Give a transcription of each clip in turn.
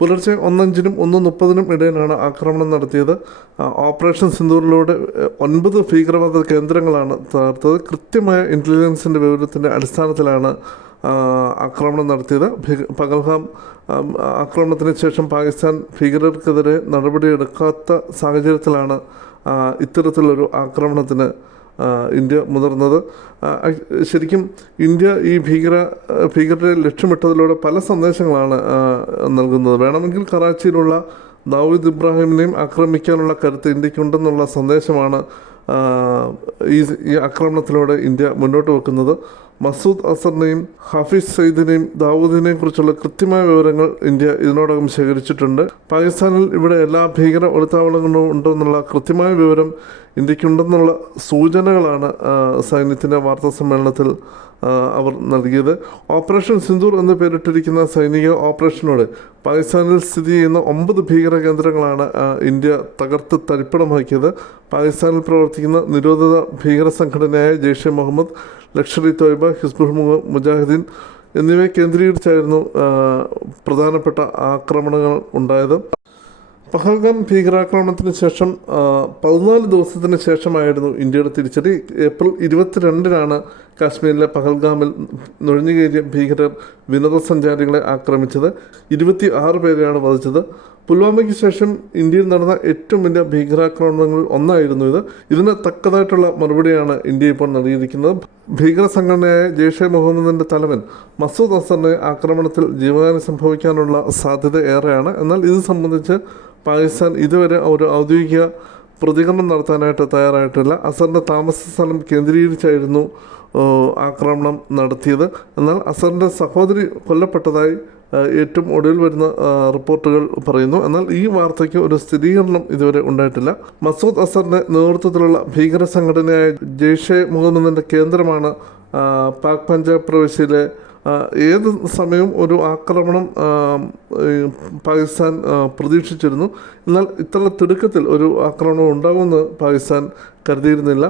പുലർച്ചെ ഒന്നഞ്ചിനും ഒന്ന് മുപ്പതിനും ഇടയിലാണ് ആക്രമണം നടത്തിയത്. ഓപ്പറേഷൻ സിന്ദൂറിലൂടെ ഒൻപത് ഭീകരവാദ കേന്ദ്രങ്ങളാണ് തകർത്തത്. കൃത്യമായ ഇന്റലിജൻസിന്റെ വിവരത്തിന്റെ അടിസ്ഥാനത്തിലാണ് ആക്രമണം നടത്തിയത്. പഹൽഗാം ആക്രമണത്തിന് ശേഷം പാകിസ്ഥാൻ ഭീകരർക്കെതിരെ നടപടിയെടുക്കാത്ത സാഹചര്യത്തിലാണ് ഇത്തരത്തിലൊരു ആക്രമണത്തിന് ഇന്ത്യ മുതിർന്നത്. ശരിക്കും ഇന്ത്യ ഈ ഭീകര ഭീകരരെ ലക്ഷ്യമിട്ടതിലൂടെ പല സന്ദേശങ്ങളാണ് നൽകുന്നത്. വേണമെങ്കിൽ കറാച്ചിയിലുള്ള ദാവൂദ് ഇബ്രാഹിമിനെയും ആക്രമിക്കാനുള്ള കരുത്ത് ഇന്ത്യക്കുണ്ടെന്നുള്ള സന്ദേശമാണ് ഈ ഈ ആക്രമണത്തിലൂടെ ഇന്ത്യ മുന്നോട്ട് വെക്കുന്നത്. മസൂദ് അസറിനെയും ഹഫീസ് സയ്ദിനെയും ദാവൂദിനെയും കുറിച്ചുള്ള കൃത്യമായ വിവരങ്ങൾ ഇന്ത്യ ഇതിനോടകം ശേഖരിച്ചിട്ടുണ്ട്. പാകിസ്ഥാനിൽ ഇവിടെ എല്ലാ ഭീകര ഒളിത്താവളങ്ങളും ഉണ്ടെന്നുള്ള കൃത്യമായ വിവരം ഇന്ത്യക്കുണ്ടെന്നുള്ള സൂചനകളാണ് സൈന്യത്തിന്റെ വാർത്താ സമ്മേളനത്തിൽ അവർ നൽകിയത്. ഓപ്പറേഷൻ സിന്ദൂർ എന്ന് പേരിട്ടിരിക്കുന്ന സൈനിക ഓപ്പറേഷനോട് പാകിസ്ഥാനിൽ സ്ഥിതി ചെയ്യുന്ന ഒമ്പത് ഭീകര കേന്ദ്രങ്ങളാണ് ഇന്ത്യ തകർത്ത് തരിപ്പണമാക്കിയത്. പാകിസ്ഥാനിൽ പ്രവർത്തിക്കുന്ന നിരോധിത ഭീകര സംഘടനയായ ജെയ്ഷെ മുഹമ്മദ് ലഷ്കർ ഇ തോയ്ബ ഹിസ്ബുൾ മുജാഹിദ്ദീൻ എന്നിവയെ കേന്ദ്രീകരിച്ചായിരുന്നു പ്രധാനപ്പെട്ട ആക്രമണങ്ങൾ ഉണ്ടായത്. പഹൽഗാം ഭീകരാക്രമണത്തിന് ശേഷം പതിനാല് ദിവസത്തിന് ശേഷമായിരുന്നു ഇന്ത്യയുടെ തിരിച്ചടി. ഏപ്രിൽ ഇരുപത്തിരണ്ടിനാണ് കാശ്മീരിലെ പഹൽഗാമിൽ നുഴഞ്ഞുകയറിയ ഭീകരർ വിനോദസഞ്ചാരികളെ ആക്രമിച്ചത്. ഇരുപത്തി ആറ് പേരെയാണ് വധിച്ചത്. പുൽവാമയ്ക്ക് ശേഷം ഇന്ത്യയിൽ നടന്ന ഏറ്റവും വലിയ ഭീകരാക്രമണങ്ങളിൽ ഒന്നായിരുന്നു ഇത്. ഇതിന് തക്കതായിട്ടുള്ള മറുപടിയാണ് ഇന്ത്യ ഇപ്പോൾ നൽകിയിരിക്കുന്നത്. ഭീകര സംഘടനയായ ജെയ്ഷെ മുഹമ്മദിന്റെ തലവൻ മസൂദ് അസറിനെ ആക്രമണത്തിൽ ജീവഹാനി സംഭവിക്കാനുള്ള സാധ്യത ഏറെയാണ്. എന്നാൽ ഇത് സംബന്ധിച്ച് പാകിസ്ഥാൻ ഇതുവരെ ഒരു ഔദ്യോഗിക പ്രതികരണം നടത്താനായിട്ട് തയ്യാറായിട്ടില്ല. അസറിന്റെ താമസ സ്ഥലം കേന്ദ്രീകരിച്ചായിരുന്നു ആക്രമണം നടത്തിയത്. എന്നാൽ അസറിന്റെ സഹോദരി കൊല്ലപ്പെട്ടതായി ഏറ്റവും ഒടുവിൽ വരുന്ന റിപ്പോർട്ടുകൾ പറയുന്നു. എന്നാൽ ഈ വാർത്തയ്ക്ക് ഒരു സ്ഥിരീകരണം ഇതുവരെ ഉണ്ടായിട്ടില്ല. മസൂദ് അസറിന്റെ നേതൃത്വത്തിലുള്ള ഭീകര സംഘടനയായ ജെയ്ഷെ മുഹമ്മദിന്റെ കേന്ദ്രമാണ് പാക് പഞ്ചാബ് പ്രവിശ്യയിലെ ഏത് സമയവും ഒരു ആക്രമണം പാകിസ്ഥാൻ പ്രതീക്ഷിച്ചിരുന്നു. എന്നാൽ ഇത്ര തിടുക്കത്തിൽ ഒരു ആക്രമണം ഉണ്ടാകുമെന്ന് പാകിസ്ഥാൻ കരുതിയിരുന്നില്ല.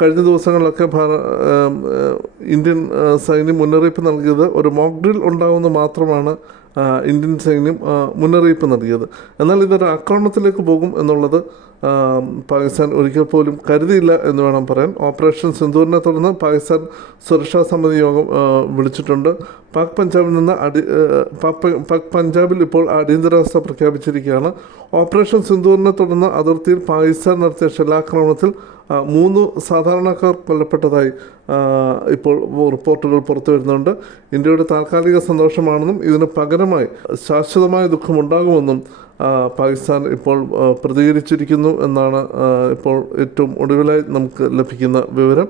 കഴിഞ്ഞ ദിവസങ്ങളിലൊക്കെ ഭാര ഇന്ത്യൻ സൈന്യം മുന്നറിയിപ്പ് നൽകിയത് ഒരു മോക്ക് ഡ്രിൽ ഉണ്ടാകുമെന്ന് മാത്രമാണ് ഇന്ത്യൻ സൈന്യം മുന്നറിയിപ്പ് നൽകിയത്. എന്നാൽ ഇതൊരു ആക്രമണത്തിലേക്ക് പോകും എന്നുള്ളത് പാകിസ്ഥാൻ ഒരിക്കൽ പോലും കരുതിയില്ല എന്ന് വേണം പറയാൻ. ഓപ്പറേഷൻ സിന്ധൂറിനെ തുടർന്ന് പാകിസ്ഥാൻ സുരക്ഷാ സമിതി യോഗം വിളിച്ചിട്ടുണ്ട്. പാക് പഞ്ചാബിൽ നിന്ന് അടി പാക് പഞ്ചാബിൽ ഇപ്പോൾ അടിയന്തരാവസ്ഥ പ്രഖ്യാപിച്ചിരിക്കുകയാണ്. ഓപ്പറേഷൻ സിന്ധൂറിനെ തുടർന്ന് അതിർത്തിയിൽ പാകിസ്ഥാൻ നടത്തിയ ഷെല്ലാക്രമണത്തിൽ മൂന്ന് സാധാരണക്കാർ കൊല്ലപ്പെട്ടതായി ഇപ്പോൾ റിപ്പോർട്ടുകൾ പുറത്തു വരുന്നുണ്ട്. ഇന്ത്യയുടെ താൽക്കാലിക സന്തോഷമാണെന്നും ഇതിന് പകരമായി ശാശ്വതമായ ദുഃഖമുണ്ടാകുമെന്നും പാകിസ്ഥാൻ ഇപ്പോൾ പ്രതികരിച്ചിരിക്കുന്നു എന്നാണ് ഇപ്പോൾ ഏറ്റവും ഒടുവിലായി നമുക്ക് ലഭിക്കുന്ന വിവരം.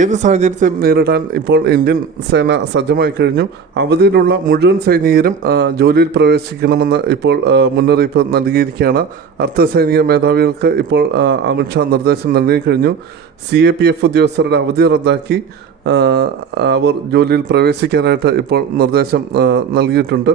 ഏത് സാഹചര്യത്തെ നേരിടാൻ ഇപ്പോൾ ഇന്ത്യൻ സേന സജ്ജമായി കഴിഞ്ഞു. അവധിയിലുള്ള മുഴുവൻ സൈനികരും ജോലിയിൽ പ്രവേശിക്കണമെന്ന് ഇപ്പോൾ മുന്നറിയിപ്പ് നൽകിയിരിക്കുകയാണ്. അർദ്ധ സൈനിക മേധാവികൾക്ക് ഇപ്പോൾ അമിത്ഷാ നിർദ്ദേശം നൽകി കഴിഞ്ഞു. സി എ പി എഫ് ഉദ്യോഗസ്ഥരുടെ അവധി റദ്ദാക്കി അവർ ജോലിയിൽ പ്രവേശിക്കാനായിട്ട് ഇപ്പോൾ നിർദ്ദേശം നൽകിയിട്ടുണ്ട്.